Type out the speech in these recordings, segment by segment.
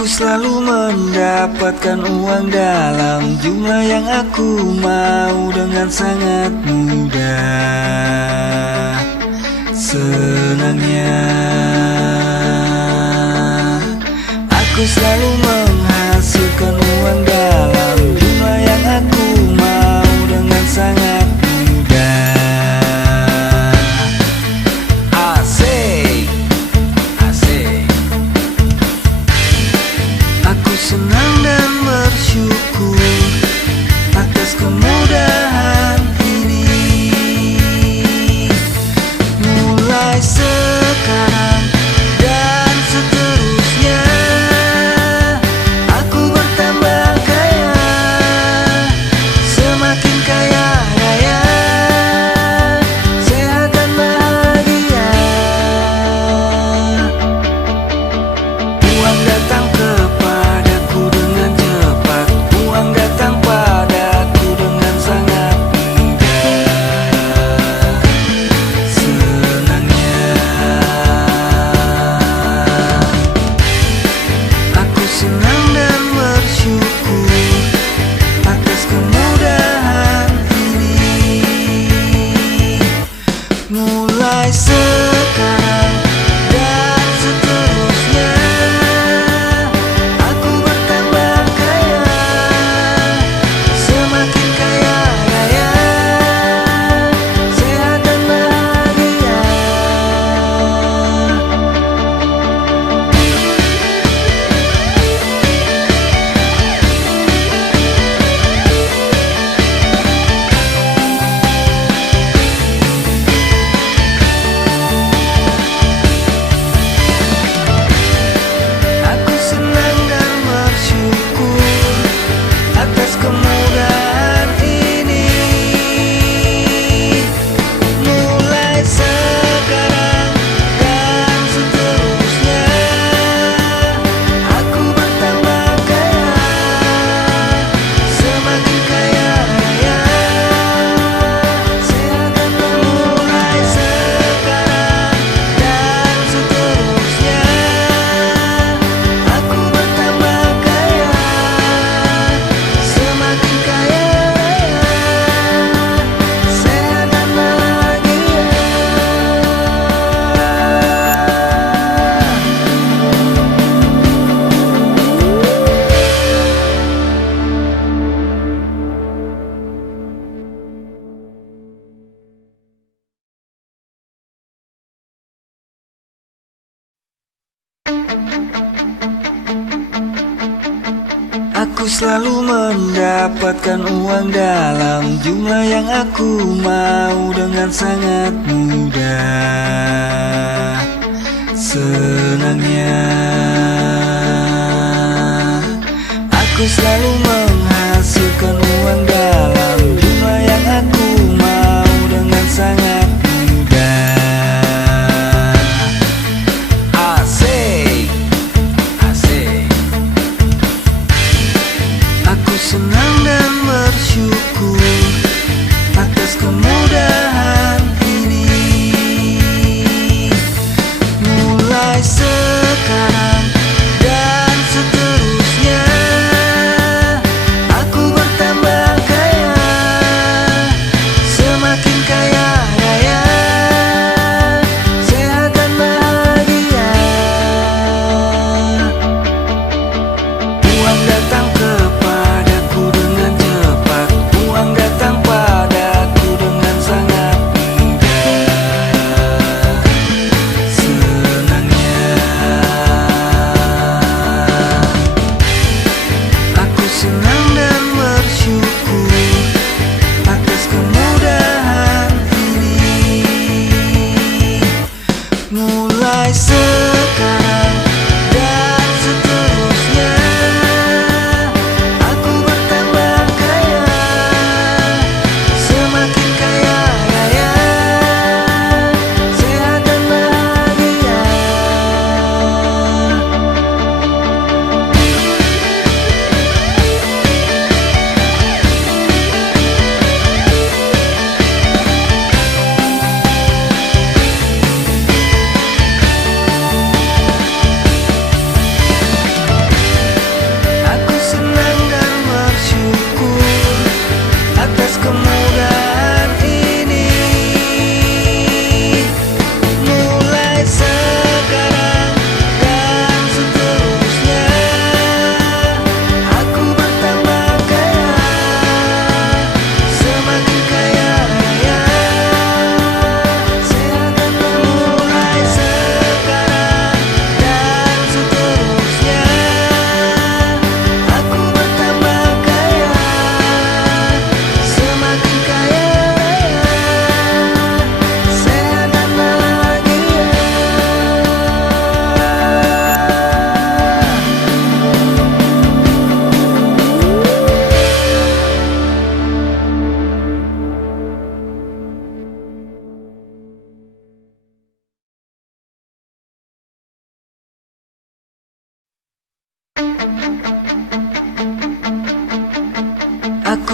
Aku selalu mendapatkan uang dalam jumlah yang aku mau dengan sangat mudah. Senangnya aku selalu menghasilkan uang dalam jumlah yang aku mau dengan sangat mudah. Asik, asik. Aku senang dan bersyukur atas kemudahan ini. Mulai sekarang dan seterusnya, aku bertambah kaya, semakin kaya raya, sehat dan bahagia. Uang datang kepadaku dengan cepat, uang datang padaku dengan sangat mudah. Senangnya aku senang dan bersyukur atas kemudahan ini. Mulai sekarang dan seterusnya, aku bertambah kaya, semakin kaya raya, sehat dan bahagia. Aku senang dan bersyukur atas kemudahan ini. Mulai sekarang dan seterusnya, aku bertambah kaya, semakin kaya raya, sehat dan mulai sekarang dan seterusnya, aku bertambah kaya, semakin kaya raya, sehat dan bahagia. Aku selalu mendapatkan uang dalam jumlah yang aku mau dengan sangat mudah. Senangnya aku selalu menghasilkan uang dalam jumlah yang aku mau dengan sangat mudah. Asik, asik. Aku senang dan bersyukur atas kemudahan ini. Mulai sekarang dan seterusnya, aku bertambah kaya, semakin kaya raya, sehat dan bahagia. Uang datang kepadaku dengan cepat, uang datang padaku dengan sangat mudah. Senangnya aku senang dan bersyukur atas kemudahan ini. Mulai sekarang dan seterusnya, aku bertambah kaya, semakin kaya raya, sehat dan bahagia.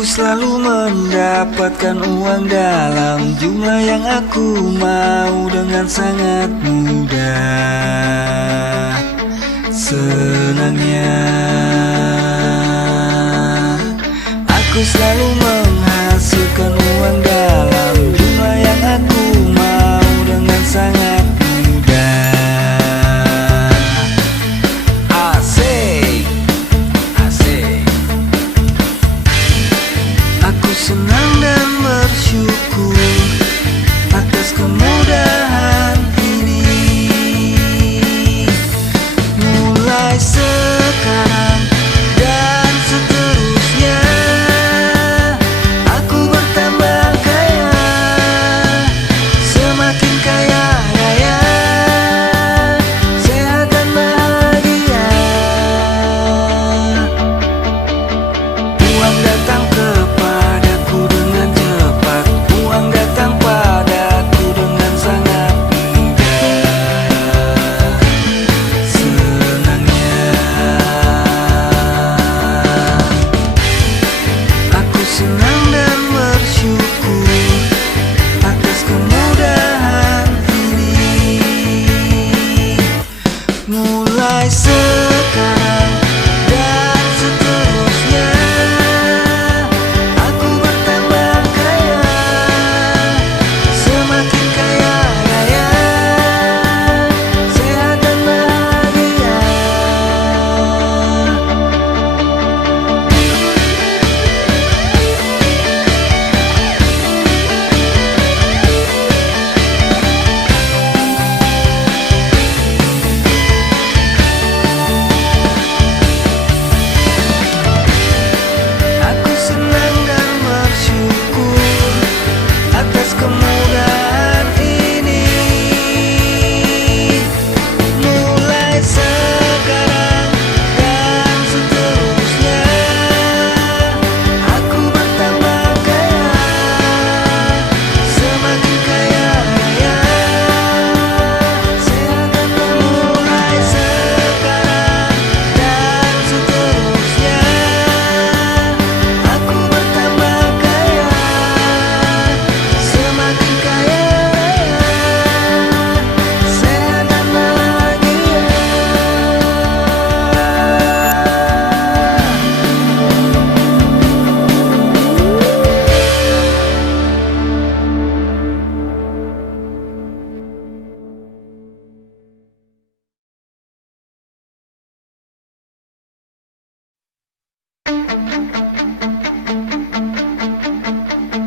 selalu mendapatkan uang dalam jumlah yang aku mau dengan sangat mudah. Senangnya aku selalu menghasilkan uang dalam jumlah yang aku mau dengan sangat mudah. Asik, asik. Aku senang dan bersyukur atas kemudahan ini. Mulai sekarang dan seterusnya, aku bertambah kaya, semakin kaya raya, sehat dan bahagia. Uang datang kepadaku dengan cepat, uang datang padaku dengan sangat mudah. Senangnya aku senang dan bersyukur atas kemudahan ini. Mulai sekarang dan seterusnya, aku bertambah kaya, semakin kaya raya, sehat dan bahagia. Aku senang dan bersyukur atas kemudahan ini. Mulai sekarang dan seterusnya, aku bertambah kaya, semakin kaya raya, sehat dan mulai sekarang dan seterusnya, aku bertambah kaya, semakin kaya raya, sehat dan bahagia.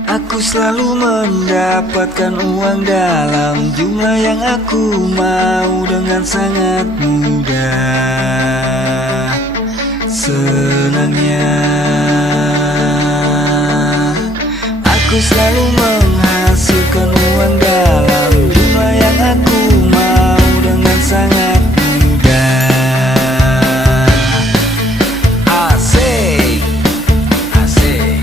Aku selalu mendapatkan uang dalam jumlah yang aku mau dengan sangat mudah. Senangnya aku selalu menghasilkan uang dalam jumlah yang aku mau dengan sangat mudah. Asik, asik.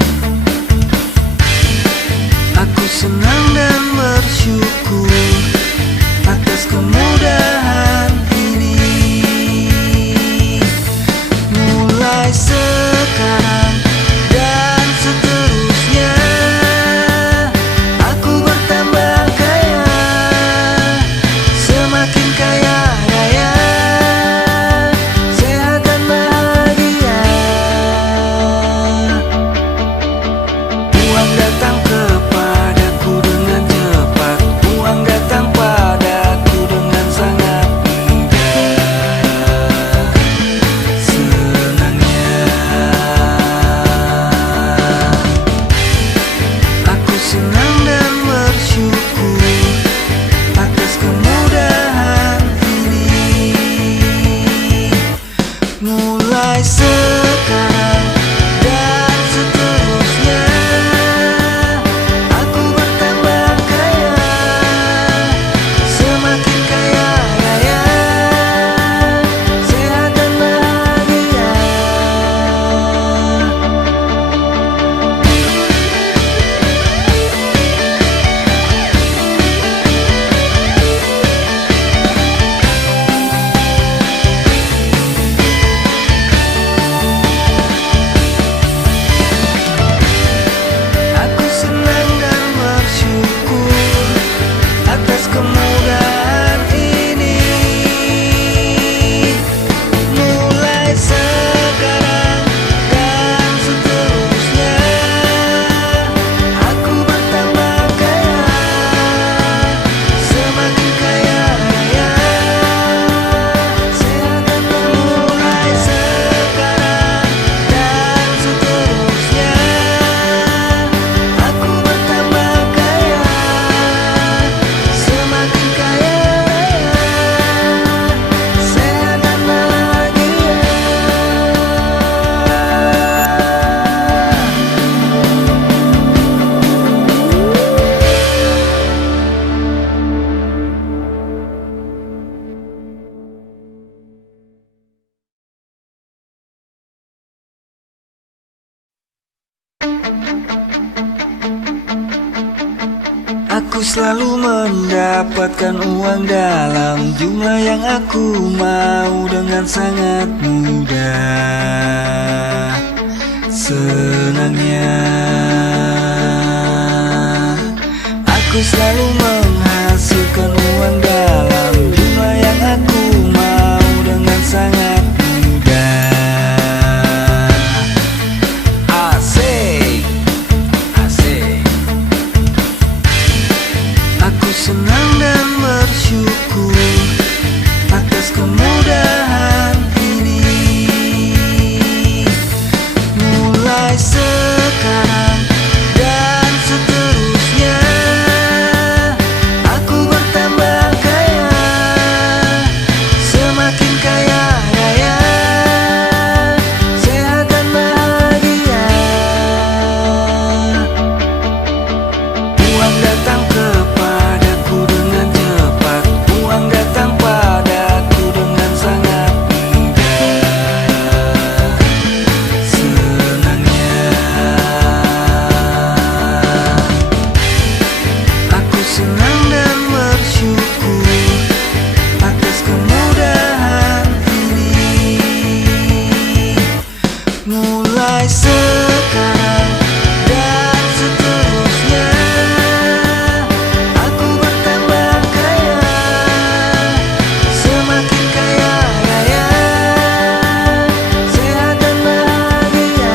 Aku senang dan bersyukur atas kemudahan ini. Mulai sekarang dan seterusnya, aku bertambah kaya, selalu mendapatkan uang dalam jumlah yang aku mau dengan sangat mudah. Senangnya aku selalu menghasilkan uang dalam jumlah yang aku mau dengan sangat mudah. Asik, asik. Aku senang dan bersyukur atas kemudahan ini. Mulai sekarang dan seterusnya aku bertambah kaya, semakin kaya raya, sehat dan bahagia. Uang datang kepadaku dengan cepat, uang datang padaku dengan sangat mudah. Senangnya aku senang dan bersyukur atas kemudahan ini. Mulai sekarang dan seterusnya aku bertambah kaya, semakin kaya raya, sehat dan bahagia.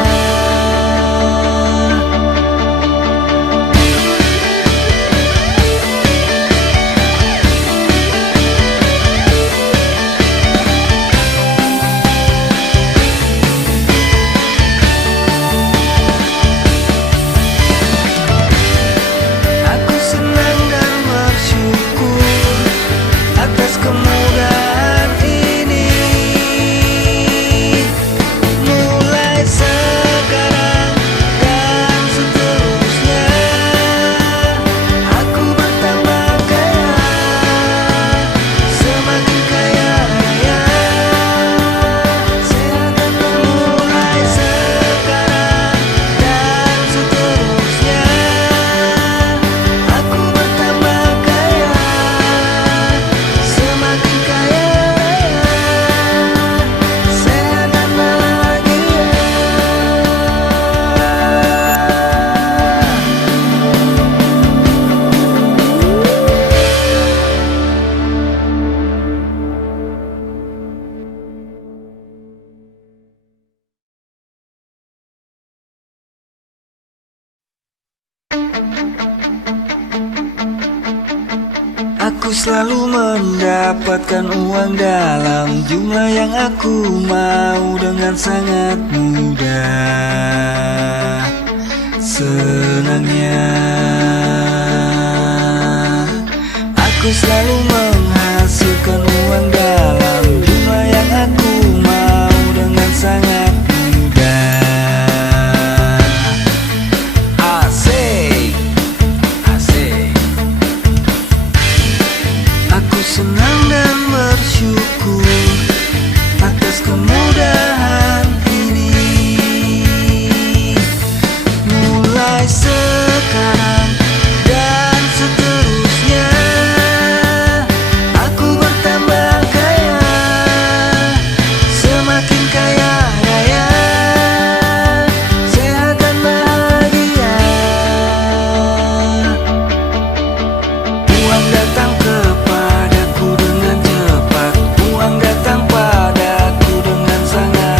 Aku senang dan bersyukur atas kemudahan ini. Mulai sekarang dan seterusnya aku bertambah kaya, semakin kaya raya, sehat dan mulai sekarang dan seterusnya aku bertambah kaya, semakin kaya raya, sehat dan bahagia. Aku selalu mendapatkan uang dalam jumlah yang aku mau dengan sangat mudah. Senangnya aku selalu menghasilkan uang dalam jumlah yang aku mau dengan sangat mudah. Asik, asik. Aku senang dan bersyukur atas kemudahan ini. Mulai sekarang dan seterusnya aku bertambah kaya, semakin kaya raya, sehat dan bahagia. Uang datang kepadaku dengan cepat, uang datang padaku dengan sangat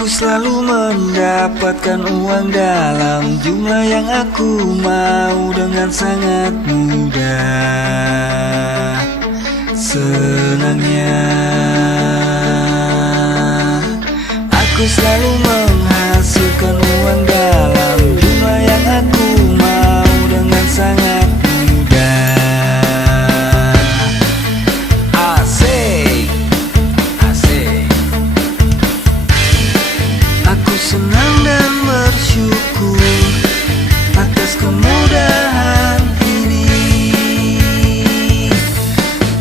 Aku selalu mendapatkan uang dalam jumlah yang aku mau dengan sangat mudah. Senangnya aku selalu menghasilkan uang dalam jumlah yang aku mau dengan sangat mudah. Asik, asik. Aku senang dan bersyukur atas kemudahan ini.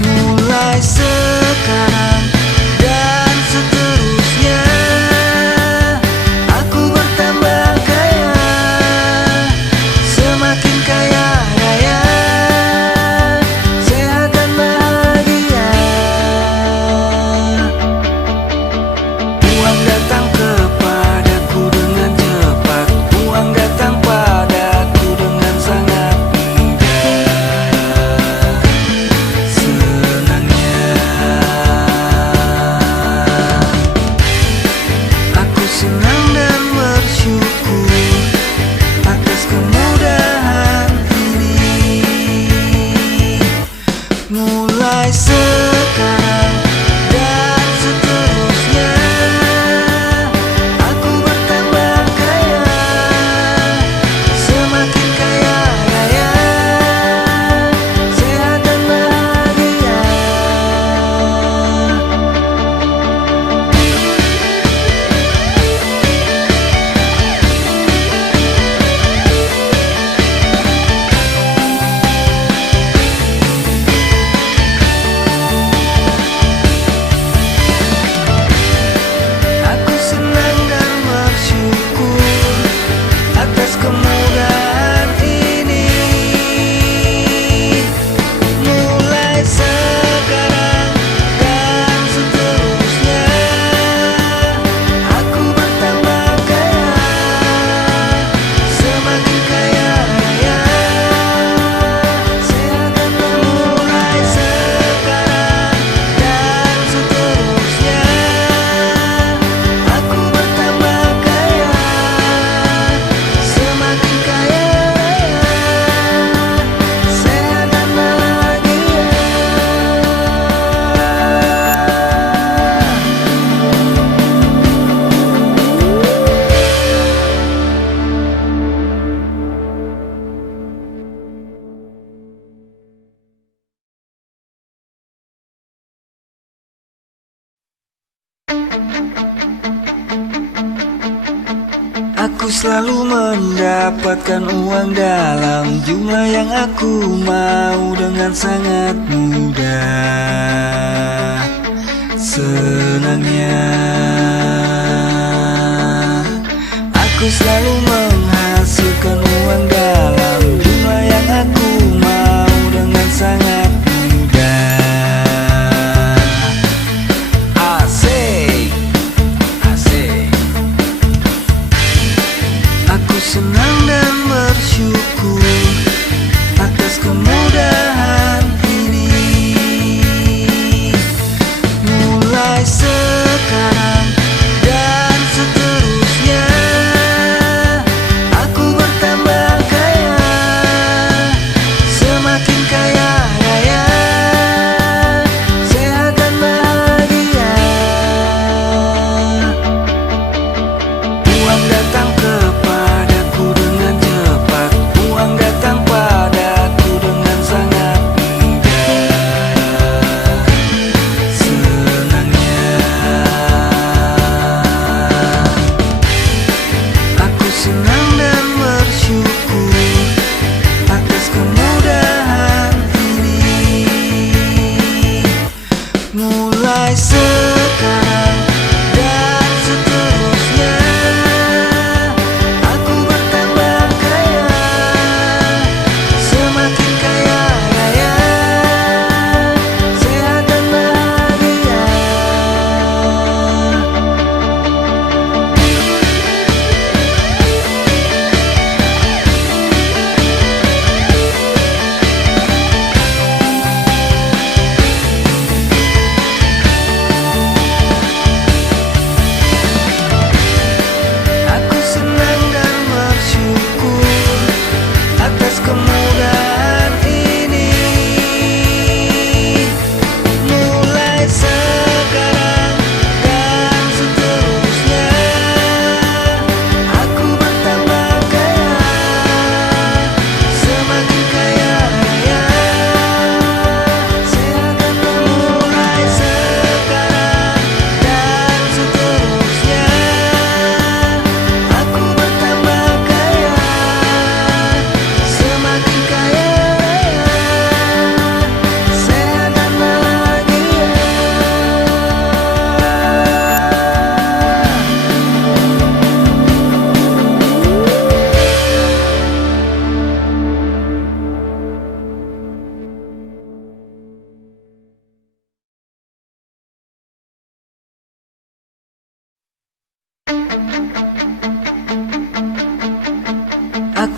Mulai sekarang dan seterusnya, aku bertambah kaya, semakin kaya raya, sehat dan bahagia. Uang datang kepadaku dengan cepat, uang datang padaku dengan sangat mudah. Senangnya aku senang dan bersyukur atas kemudahan ini. Mulai sekarang dan seterusnya, aku bertambah kaya, semakin kaya raya, sehat dan bahagia. Aku senang dan bersyukur atas kemudahan ini. Mulai sekarang dan seterusnya, aku bertambah kaya, semakin kaya raya, sehat dan mulai sekarang dan seterusnya, aku bertambah kaya, semakin kaya raya, sehat dan bahagia. Aku selalu mendapatkan uang dalam jumlah yang aku mau dengan sangat mudah. Senangnya aku selalu menghasilkan uang dalam jumlah yang aku mau dengan sangat mudah. Asik, asik. Aku senang dan bersyukur atas kemudahan ini. Mulai sekarang dan seterusnya, aku bertambah kaya, semakin kaya raya, sehat dan bahagia. Uang datang kepadaku dengan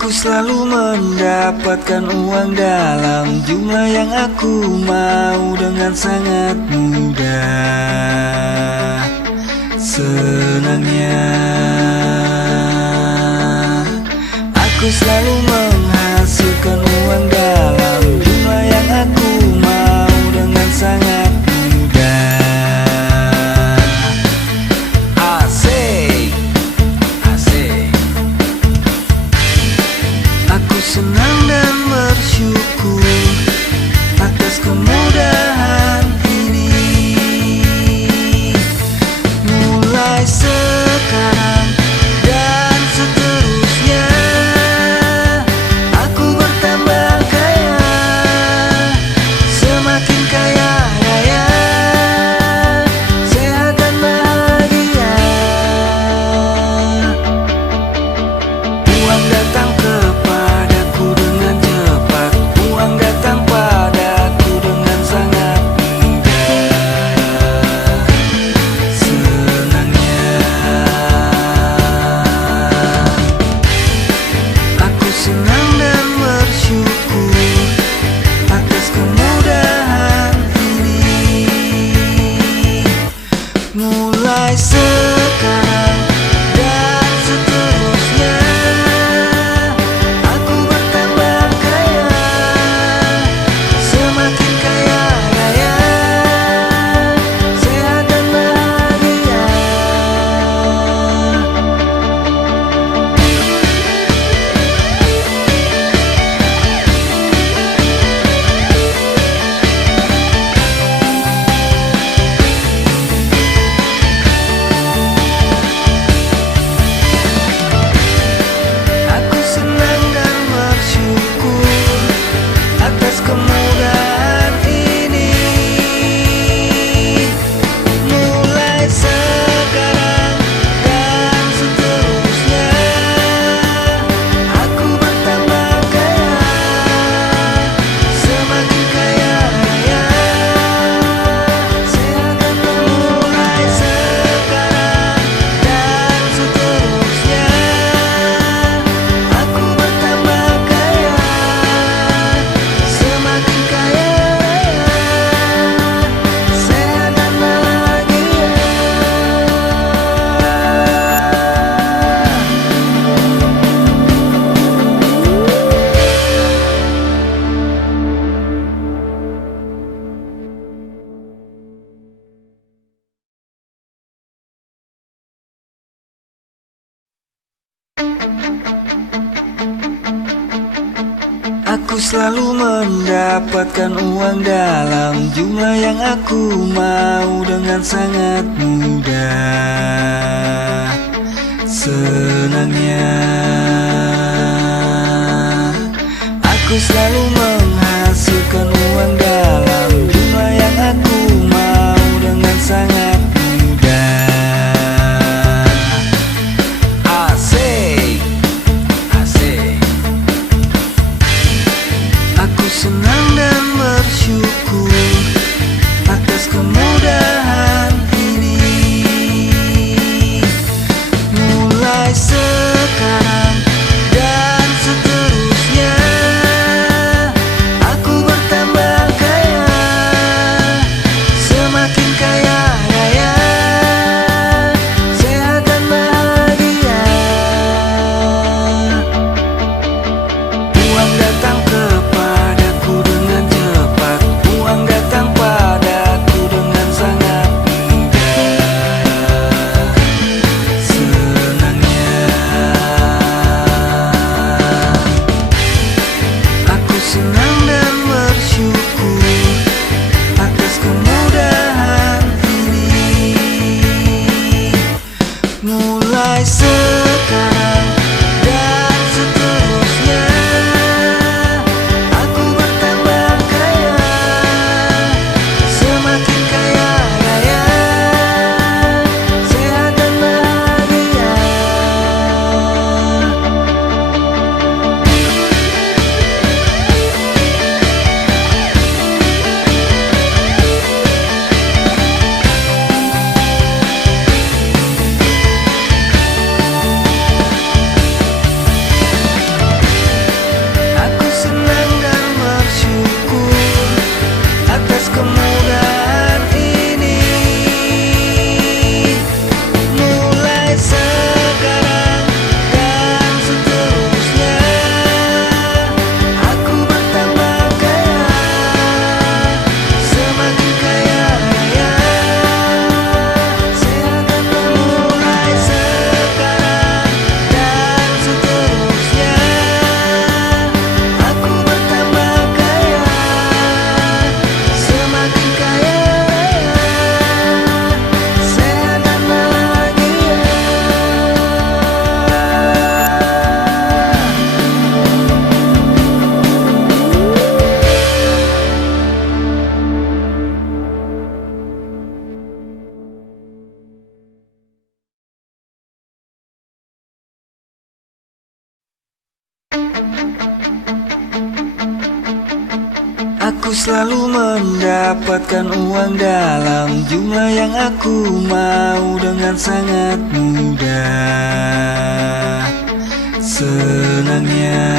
Aku selalu mendapatkan uang dalam jumlah yang aku mau dengan sangat mudah. Senangnya aku selalu menghasilkan uang dalam jumlah yang aku mau dengan sangat mudah. Asik, asik. Aku senang dan bersyukur atas kemudahan ini. Mulai sekarang dan seterusnya, aku bertambah kaya, semakin kaya raya, sehat dan bahagia. Uang datang kepadaku dengan cepat, uang datang padaku dengan sangat mudah. Senangnya aku senang dan bersyukur atas kemudahan ini. Mulai sekarang dan seterusnya, aku bertambah kaya, semakin kaya raya, sehat dan bahagia. Aku senang dan bersyukur atas kemudahan ini. Mulai sekarang dan seterusnya, aku bertambah kaya, semakin kaya raya, sehat dan mulai sekarang dan seterusnya, aku bertambah kaya, semakin kaya raya, sehat dan bahagia. Aku selalu mendapatkan uang dalam jumlah yang aku mau dengan sangat mudah. Senangnya aku selalu menghasilkan uang dalam jumlah yang aku mau dengan sangat mudah. Asik, asik. Aku senang dan bersyukur atas kemudahan ini. Mulai sekarang dan seterusnya, aku bertambah kaya, semakin kaya raya, sehat dan bahagia. Uang datang kepadaku dengan cepat, uang datang padaku dengan sangat mudah. Senangnya aku senang dan bersyukur atas kemudahan ini. Mulai sekarang dan seterusnya, aku bertambah kaya, semakin kaya raya, sehat dan bahagia. Aku selalu mendapatkan uang dalam jumlah yang aku mau dengan sangat mudah. Senangnya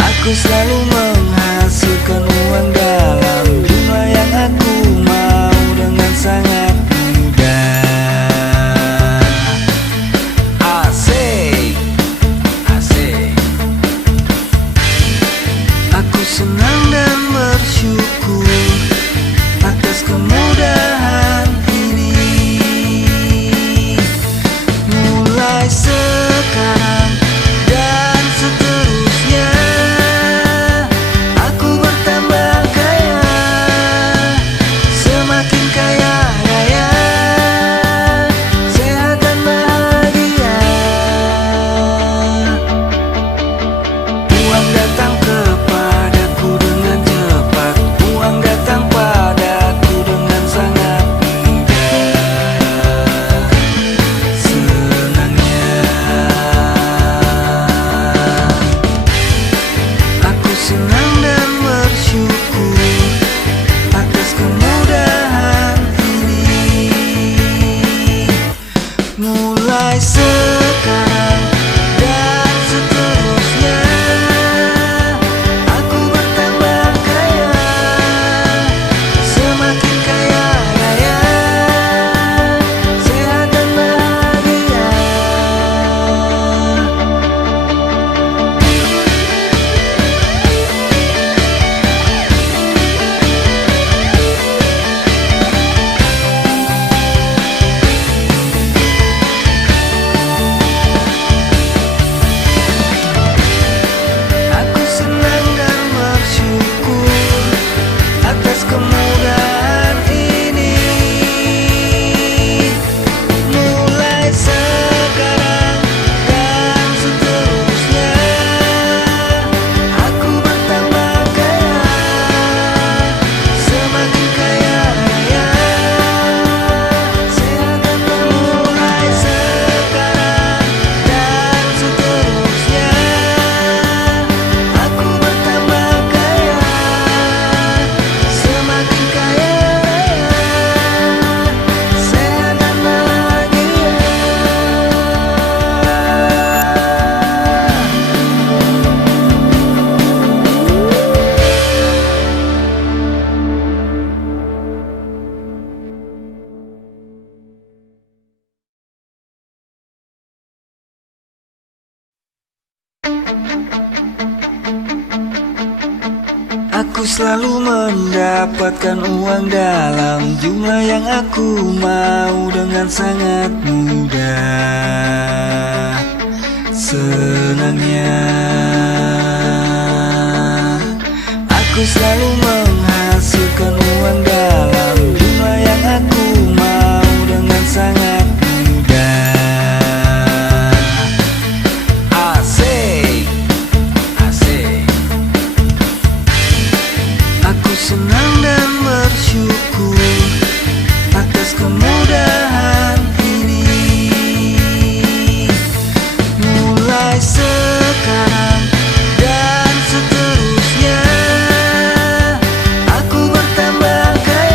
aku selalu menghasilkan uang dalam jumlah yang aku mau dengan sangat mudah. Asik, asik. Aku senang dan bersyukur atas kemudahan ini. Mulai sekarang dan seterusnya aku bertambah kaya, semakin kaya raya, sehat dan bahagia. Uang datang kepadaku dengan cepat, uang datang padaku dengan sangat mudah. Senangnya aku senang dan bersyukur atas kemudahan ini. Mulai sekarang dan seterusnya aku bertambah kaya, semakin kaya raya, sehat dan bahagia. Aku senang dan bersyukur atas kemudahan ini. Mulai sekarang dan seterusnya aku bertambah kaya, semakin kaya raya, sehat dan mulai sekarang dan seterusnya aku bertambah kaya, semakin kaya raya, sehat dan bahagia. Aku selalu mendapatkan uang dalam jumlah yang aku mau dengan sangat mudah. Senangnya aku selalu menghasilkan uang dalam jumlah yang aku mau dengan sangat mudah. Asik, asik. Aku senang dan bersyukur atas kemudahan ini. Mulai sekarang dan seterusnya aku bertambah kaya,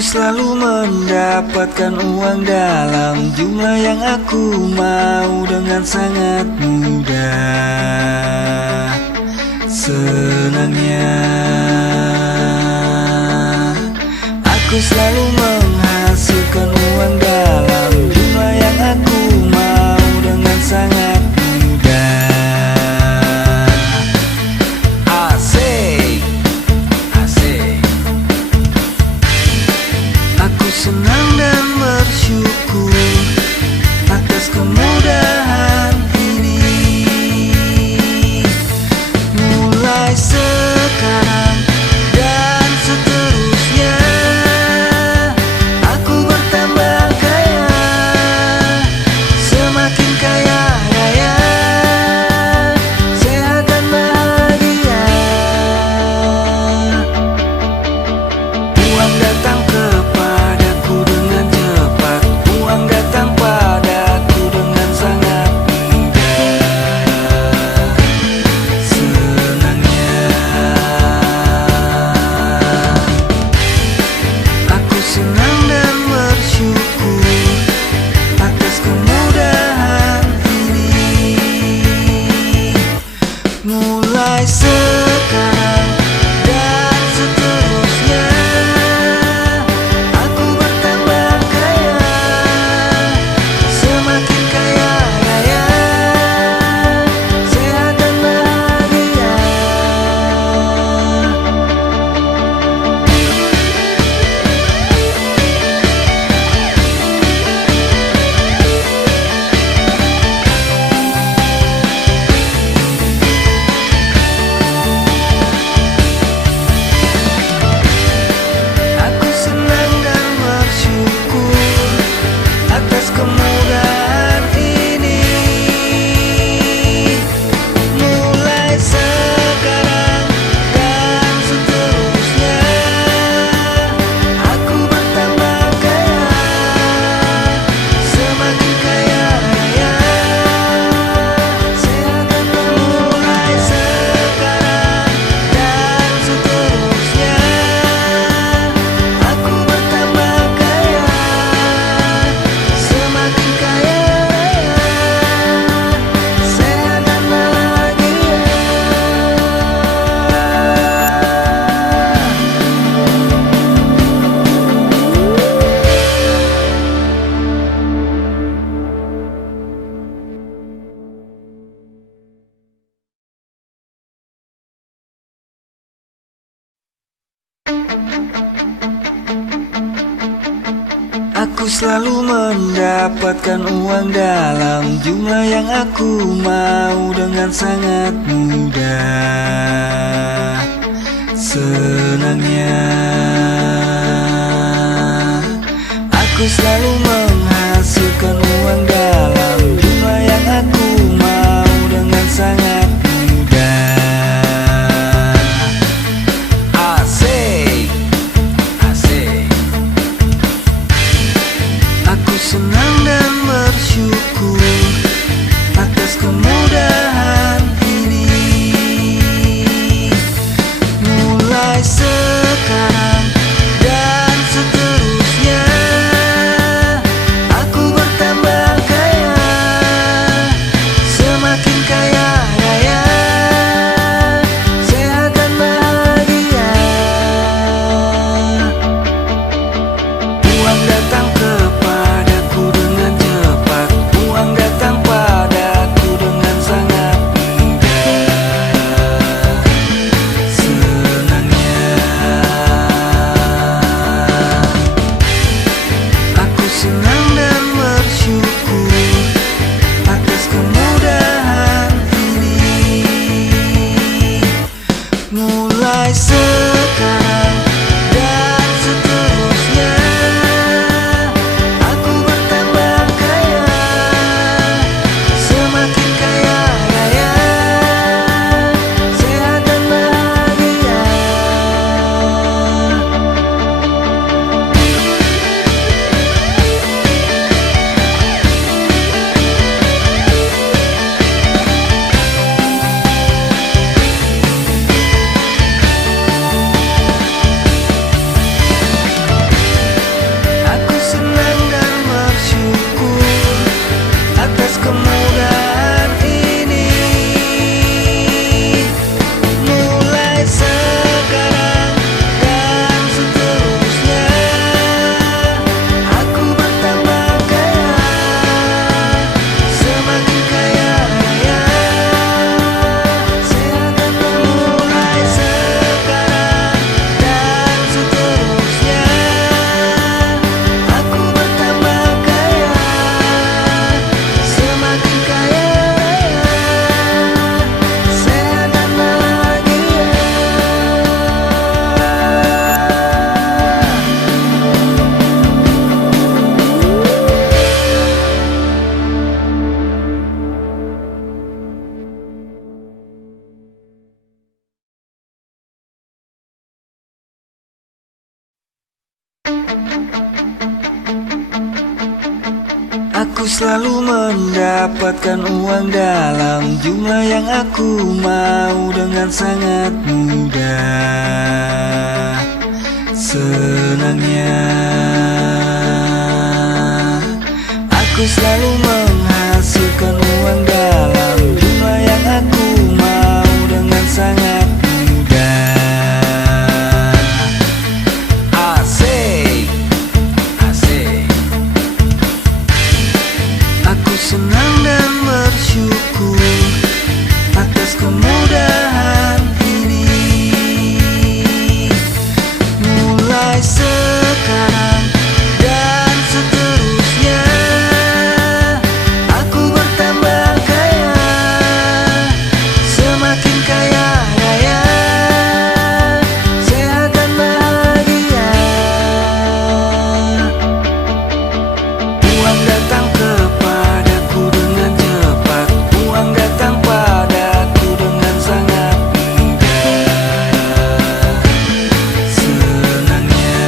Aku selalu mendapatkan uang dalam jumlah yang aku mau dengan sangat mudah. Senangnya aku selalu menghasilkan uang dalam jumlah yang aku mau dengan sangat mudah. Asik, asik. Aku senang dan bersyukur atas kemudahan ini. Mulai sekarang dan seterusnya, aku bertambah kaya, semakin kaya raya, sehat dan bahagia. Uang datang kepadaku dengan cepat, uang datang padaku dengan sangat mudah. Senangnya aku senang dan bersyukur atas kemudahan ini. Mulai sekarang dan seterusnya, aku bertambah kaya, semakin kaya raya, sehat dan bahagia. Aku senang dan bersyukur atas kemudahan ini. Mulai sekarang dan seterusnya, aku bertambah kaya, semakin kaya raya, sehat dan mulai sekarang dan seterusnya, aku bertambah kaya, semakin kaya raya, sehat dan bahagia. Aku selalu mendapatkan uang dalam jumlah yang aku mau dengan sangat mudah. Senangnya aku selalu menghasilkan uang dalam jumlah yang aku mau dengan sangat mudah. Asik, asik. Aku senang dan bersyukur atas kemudahan ini. Mulai sekarang dan seterusnya, aku bertambah Aku selalu mendapatkan uang dalam jumlah yang aku mau dengan sangat mudah. Senangnya aku selalu menghasilkan uang dalam jumlah yang aku mau dengan sangat mudah. Asik, asik. Aku senang dan bersyukur atas kemudahan ini. Mulai sekarang dan seterusnya, aku bertambah kaya, semakin kaya raya, sehat dan bahagia. Uang datang kepadaku dengan cepat, uang datang padaku dengan sangat mudah. Senangnya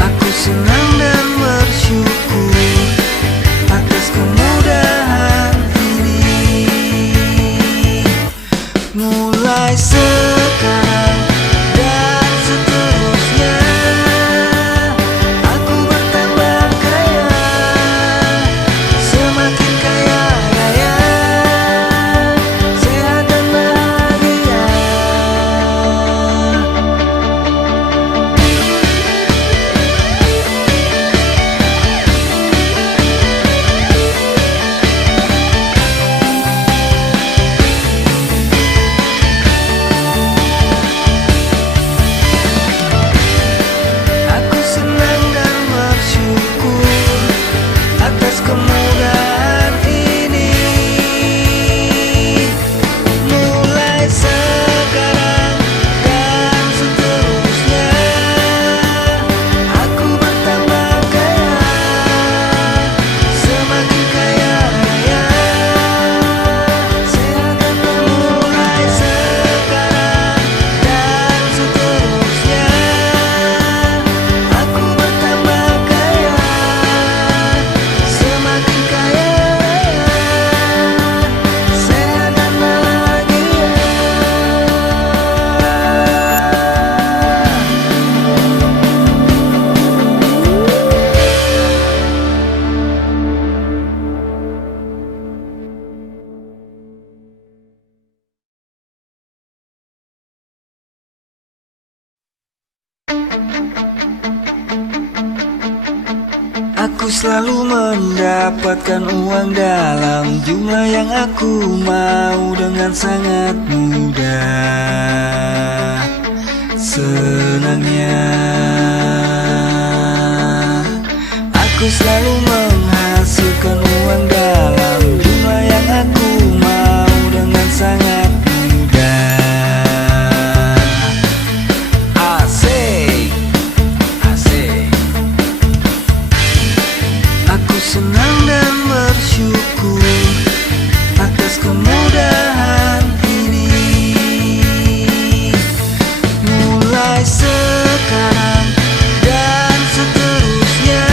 aku senang dan bersyukur atas kemudahan ini. Mulai sekarang dan seterusnya, aku bertambah kaya, semakin kaya raya, sehat dan bahagia. Aku senang dan bersyukur atas kemudahan ini. Mulai sekarang dan seterusnya, aku bertambah kaya, semakin kaya raya, sehat dan mulai sekarang dan seterusnya, aku bertambah kaya, semakin kaya raya, sehat dan bahagia. Aku selalu mendapatkan uang dalam jumlah yang aku mau dengan sangat mudah. Senangnya aku selalu menghasilkan uang dalam jumlah yang aku mau dengan sangat mudah. Asik, asik. Aku senang dan bersyukur atas kemudahan ini. Mulai sekarang dan seterusnya,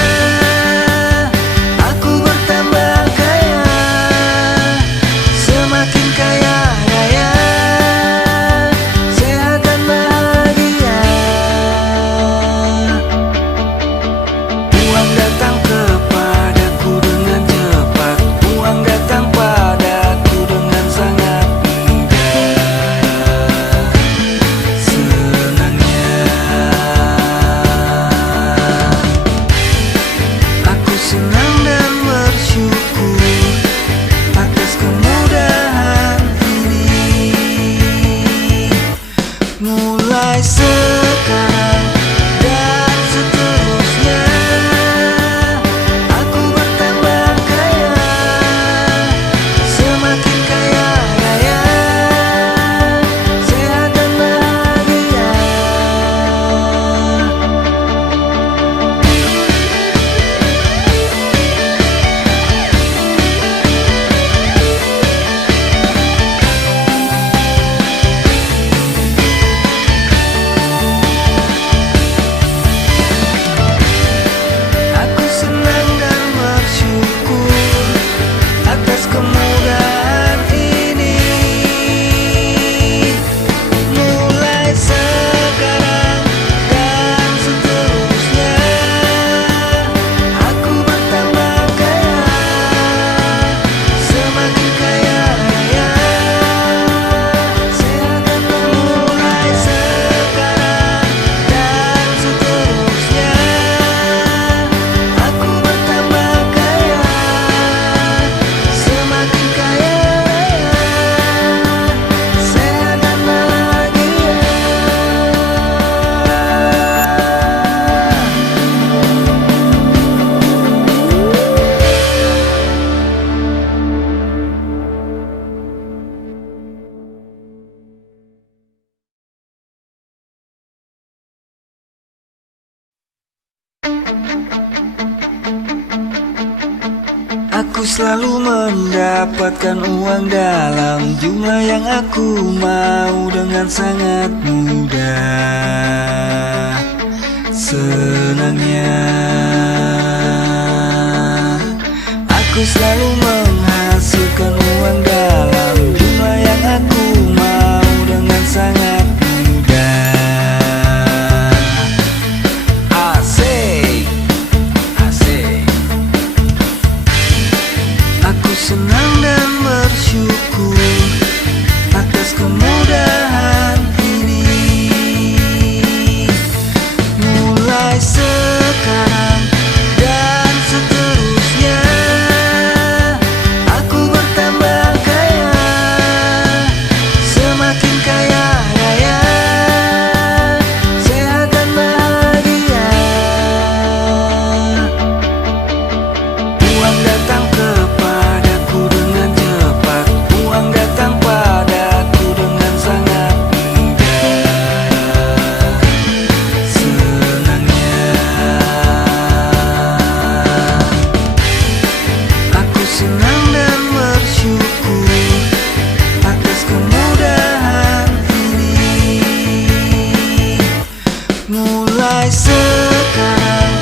Aku selalu mendapatkan uang dalam jumlah yang aku mau dengan sangat mudah. Senangnya aku selalu menghasilkan uang dalam jumlah yang aku mau dengan sangat mudah. Asik, asik. Aku senang dan bersyukur atas kemudahan ini. Mulai sekarang dan seterusnya, aku bertambah kaya, semakin kaya raya, sehat dan bahagia. Uang datang kepadaku dengan cepat, uang datang padaku dengan sangat mudah. Senangnya aku senang dan bersyukur atas kemudahan ini. Mulai sekarang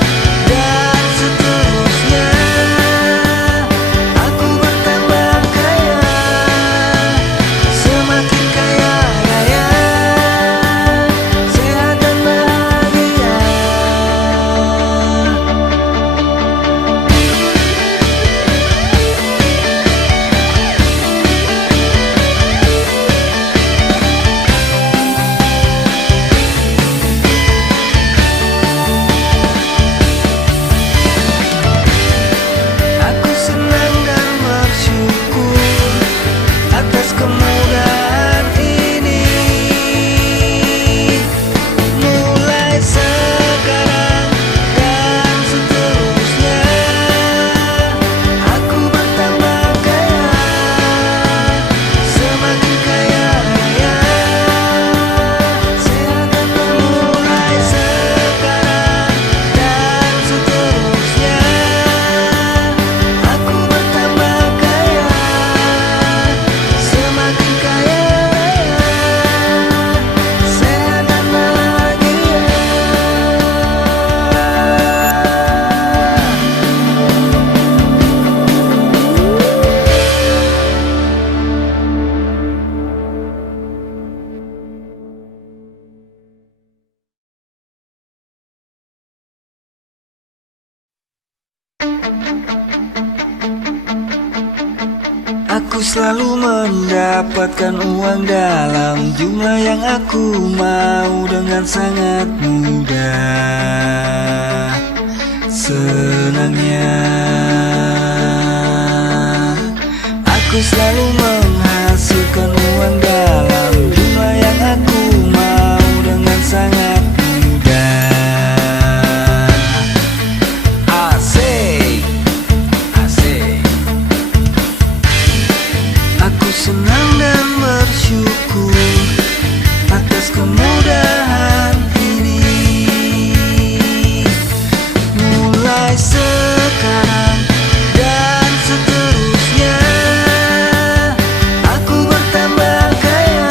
dan seterusnya, aku bertambah kaya, semakin kaya raya, sehat dan bahagia. Aku senang dan bersyukur atas kemudahan ini. Mulai sekarang dan seterusnya, aku bertambah kaya, semakin kaya raya, sehat dan mulai sekarang dan seterusnya, aku bertambah kaya, semakin kaya raya, sehat dan bahagia. Aku selalu mendapatkan uang dalam jumlah yang aku mau dengan sangat mudah. Senangnya aku selalu menghasilkan uang dalam jumlah yang aku mau dengan sangat mudah. Asik, asik. Aku senang dan bersyukur atas kemudahan ini. Mulai sekarang dan seterusnya, aku bertambah kaya,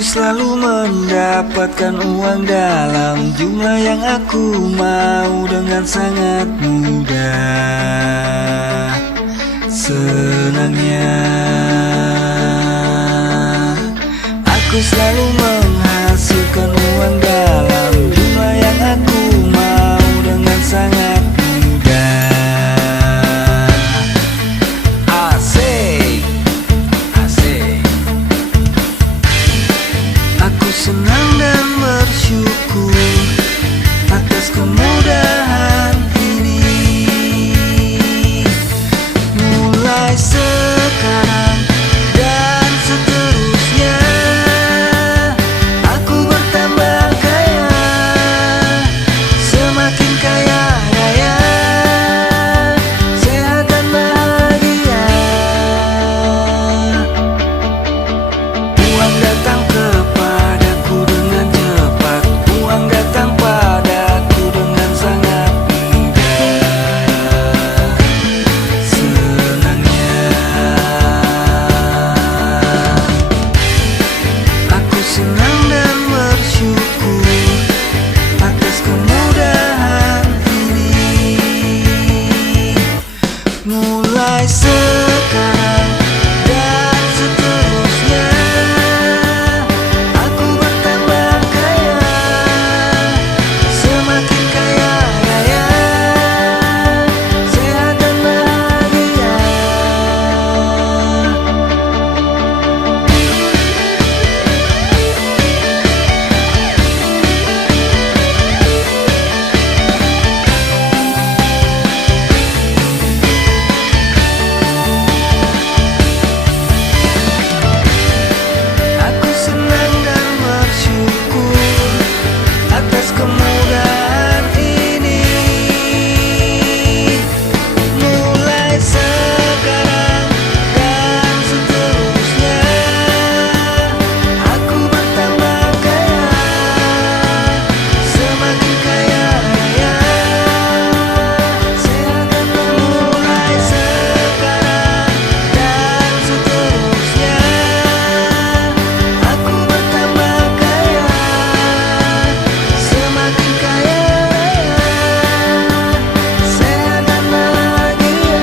Aku selalu mendapatkan uang dalam jumlah yang aku mau dengan sangat mudah. Senangnya aku selalu menghasilkan uang dalam jumlah yang aku mau dengan sangat mudah. Asik, asik. Aku senang dan bersyukur atas kemudahan ini. Mulai sekarang dan seterusnya aku bertambah kaya, semakin kaya raya, sehat dan bahagia. Uang datang kepadaku dengan cepat, uang datang padaku dengan sangat mudah. Senangnya aku senang dan bersyukur atas kemudahan ini. Mulai sekarang dan seterusnya aku bertambah kaya, semakin kaya raya, sehat dan bahagia. Aku senang dan bersyukur atas kemudahan ini. Mulai sekarang dan seterusnya aku bertambah kaya, semakin kaya raya, sehat dan mulai sekarang dan seterusnya aku bertambah kaya, semakin kaya raya, sehat dan bahagia.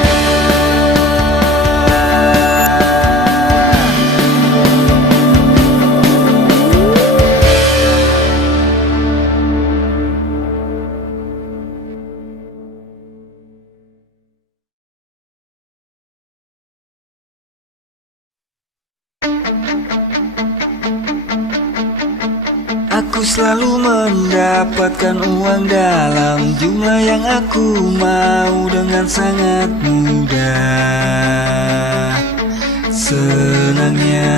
Aku selalu mendapatkan uang dalam jumlah yang aku mau dengan sangat mudah. Senangnya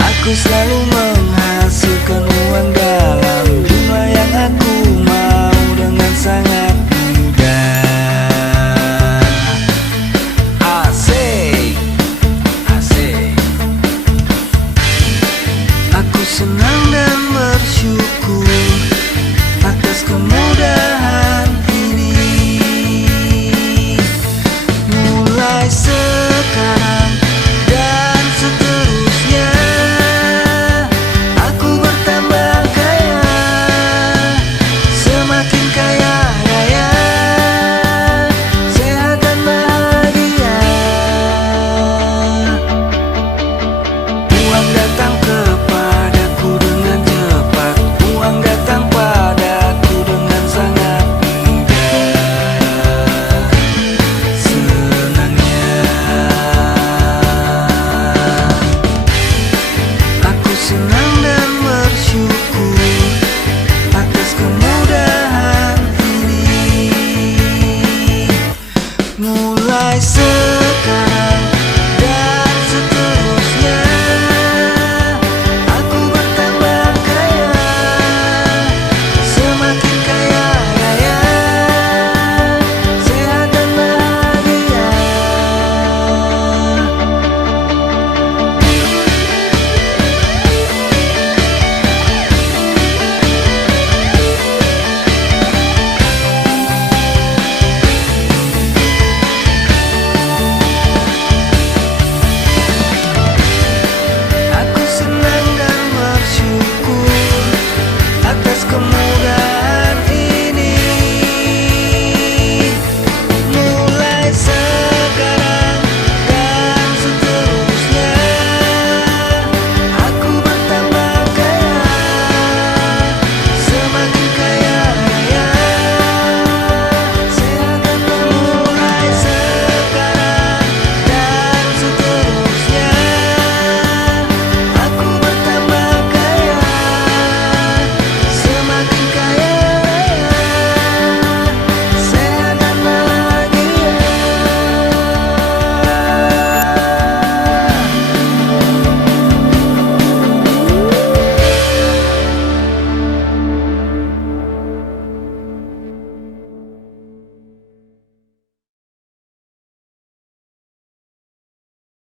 aku selalu menghasilkan uang dalam jumlah yang aku mau dengan sangat mudah. Asik, asik. Aku senang dan bersyukur atas kemudahan ini. Mulai sekarang dan seterusnya aku bertambah kaya, semakin kaya raya, sehat dan bahagia. Uang datang kepadaku dengan cepat, uang datang padaku dengan sangat mudah. Senangnya aku senang dan bersyukur atas kemudahan ini. Mulai